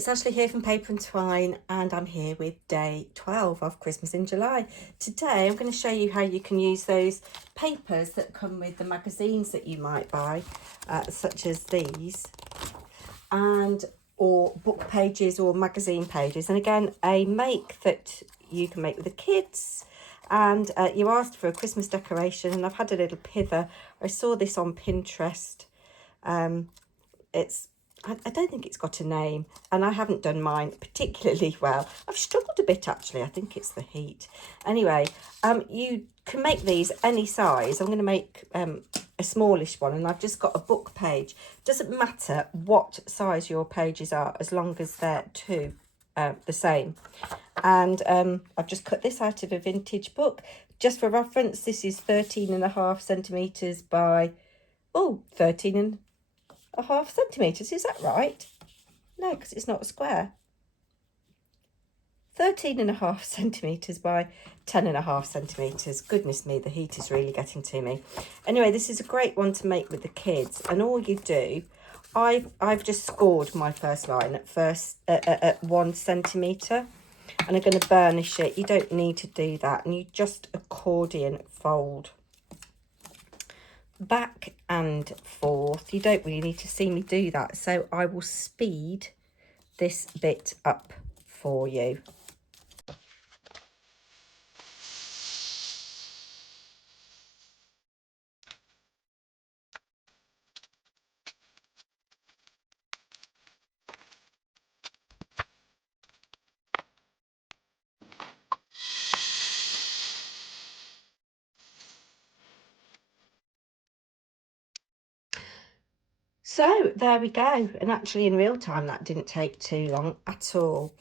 it's Ashley here from Paper and Twine, and I'm here with day 12 of Christmas in July. Today I'm going to show you how you can use those papers that come with the magazines that you might buy, such as these, and or book pages or magazine pages. And again, a make that you can make with the kids. And you asked for a Christmas decoration, and I've had a little pither. I saw this on Pinterest. I don't think it's got a name, and I haven't done mine particularly well. I've struggled a bit, actually. I think it's the heat. Anyway, you can make these any size. I'm going to make a smallish one, and I've just got a book page. Doesn't matter what size your pages are, as long as they're the same. And I've just cut this out of a vintage book. Just for reference, this is 13.5 centimetres by 13.5 centimetres. Is that right? No, because it's not a square. 13.5 centimetres by 10.5 centimetres. Goodness me, the heat is really getting to me. Anyway, this is a great one to make with the kids. And all you do, I've just scored my first line at 1 centimetre. And I'm going to burnish it. You don't need to do that. And you just accordion fold back and forth. You don't really need to see me do that, so I will speed this bit up for you. So there we go, and actually in real time that didn't take too long at all.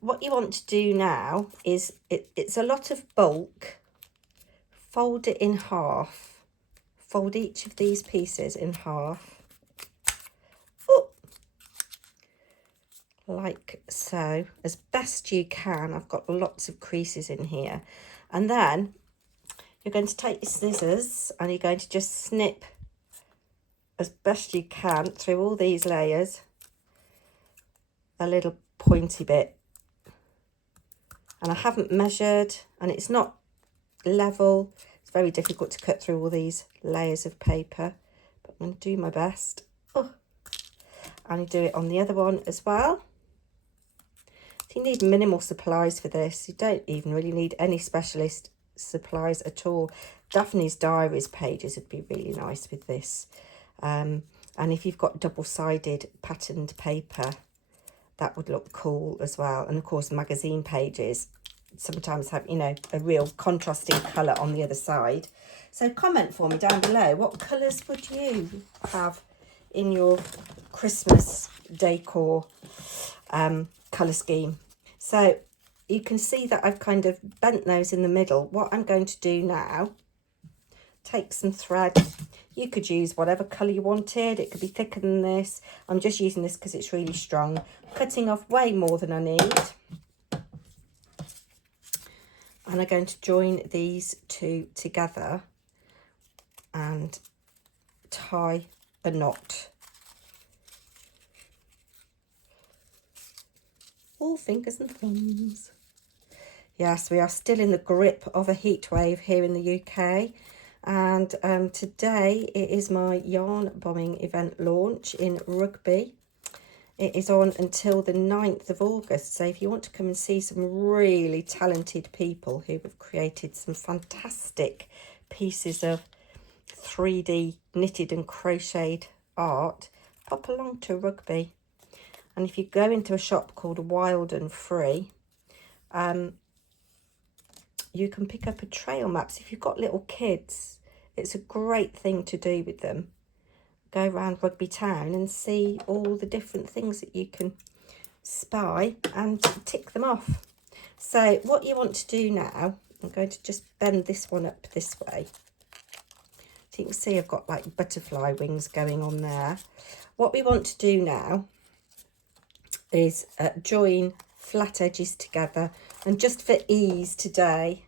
What you want to do now is, it's a lot of bulk. Fold it in half. Fold each of these pieces in half. Like so, as best you can. I've got lots of creases in here. And then you're going to take your scissors and you're going to just snip as best you can through all these layers a little pointy bit. And I haven't measured, and it's not level. It's very difficult to cut through all these layers of paper, but I'm going to do my best. And you do it on the other one as well. So you need minimal supplies for this. You don't even really need any specialist supplies at all. Daphne's Diaries pages would be really nice with this. And if you've got double-sided patterned paper, that would look cool as well. And of course, magazine pages sometimes have, a real contrasting colour on the other side. So comment for me down below, what colours would you have in your Christmas decor colour scheme? So you can see that I've kind of bent those in the middle. What I'm going to do now, take some thread. You could use whatever colour you wanted. It could be thicker than this. I'm just using this because it's really strong. Cutting off way more than I need. And I'm going to join these two together and tie a knot. All fingers and thumbs. Yes, we are still in the grip of a heat wave here in the UK. And today it is my yarn bombing event launch in Rugby. It is on until the 9th of August. So if you want to come and see some really talented people who have created some fantastic pieces of 3D knitted and crocheted art, pop along to Rugby. And if you go into a shop called Wild and Free, you can pick up a trail map. So if you've got little kids, it's a great thing to do with them. Go around Rugby Town and see all the different things that you can spy and tick them off. So what you want to do now, I'm going to just bend this one up this way. So you can see I've got like butterfly wings going on there. What we want to do now is join flat edges together, and just for ease today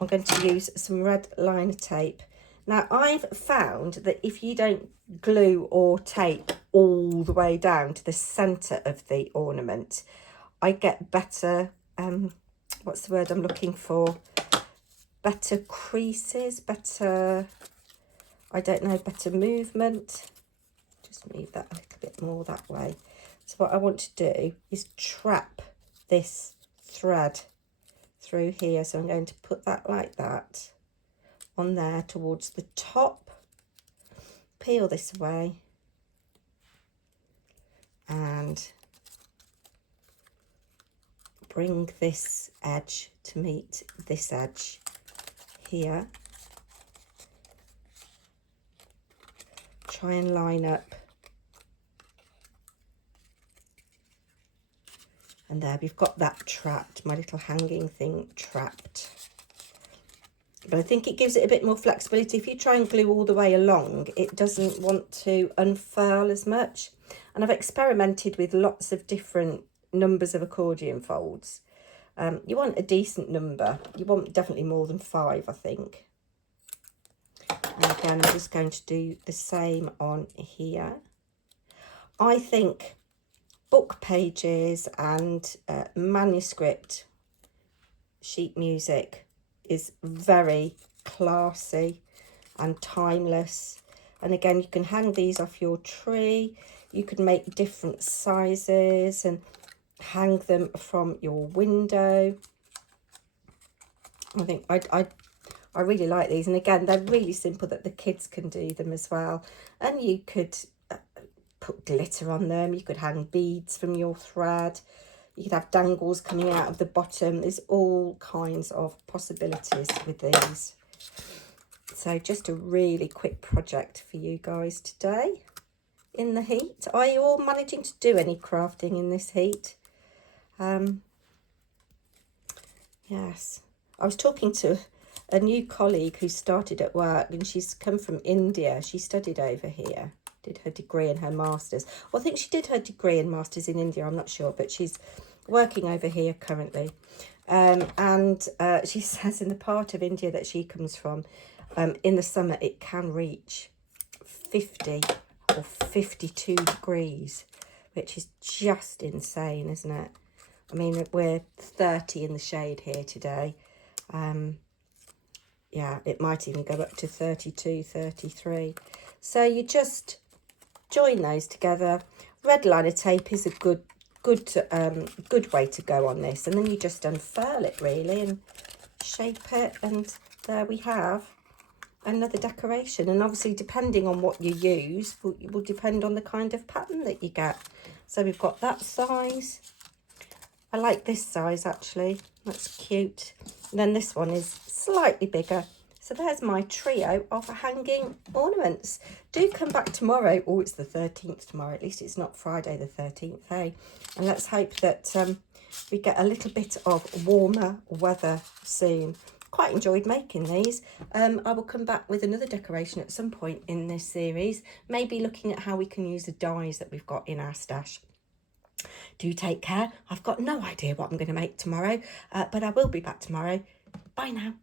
I'm going to use some red liner tape. Now I've found that if you don't glue or tape all the way down to the centre of the ornament, I get better, what's the word I'm looking for? Better creases, better, I don't know, better movement. Just move that a little bit more that way. So what I want to do is trap this thread through here. So I'm going to put that like that on there towards the top, peel this away, and bring this edge to meet this edge here. Try and line up. And there, we've got that trapped, my little hanging thing trapped. But I think it gives it a bit more flexibility. If you try and glue all the way along, it doesn't want to unfurl as much. And I've experimented with lots of different numbers of accordion folds. You want a decent number. You want definitely more than 5, I think. And again, I'm just going to do the same on here. I think book pages and manuscript sheet music is very classy and timeless. And again, you can hang these off your tree. You could make different sizes and hang them from your window. I think I really like these. And again, they're really simple that the kids can do them as well. And you could put glitter on them. You could hang beads from your thread. You could have dangles coming out of the bottom. There's all kinds of possibilities with these. So just a really quick project for you guys today in the heat. Are you all managing to do any crafting in this heat? Yes. I was talking to a new colleague who started at work, and she's come from India. She studied over here, did her degree and her master's. Well, I think she did her degree and master's in India, I'm not sure, but she's working over here currently. And she says in the part of India that she comes from, in the summer it can reach 50 or 52 degrees, which is just insane, isn't it? I mean, we're 30 in the shade here today. Yeah, it might even go up to 32, 33. So you just join those together. Red liner tape is a good way to go on this, and then you just unfurl it really and shape it, and there we have another decoration. And obviously, depending on what you use, will depend on the kind of pattern that you get. So we've got that size. I like this size actually, that's cute. And then this one is slightly bigger. So there's my trio of hanging ornaments. Do come back tomorrow. Oh, it's the 13th tomorrow. At least it's not Friday the 13th, hey? And let's hope that we get a little bit of warmer weather soon. Quite enjoyed making these. I will come back with another decoration at some point in this series. Maybe looking at how we can use the dies that we've got in our stash. Do take care. I've got no idea what I'm going to make tomorrow, but I will be back tomorrow. Bye now.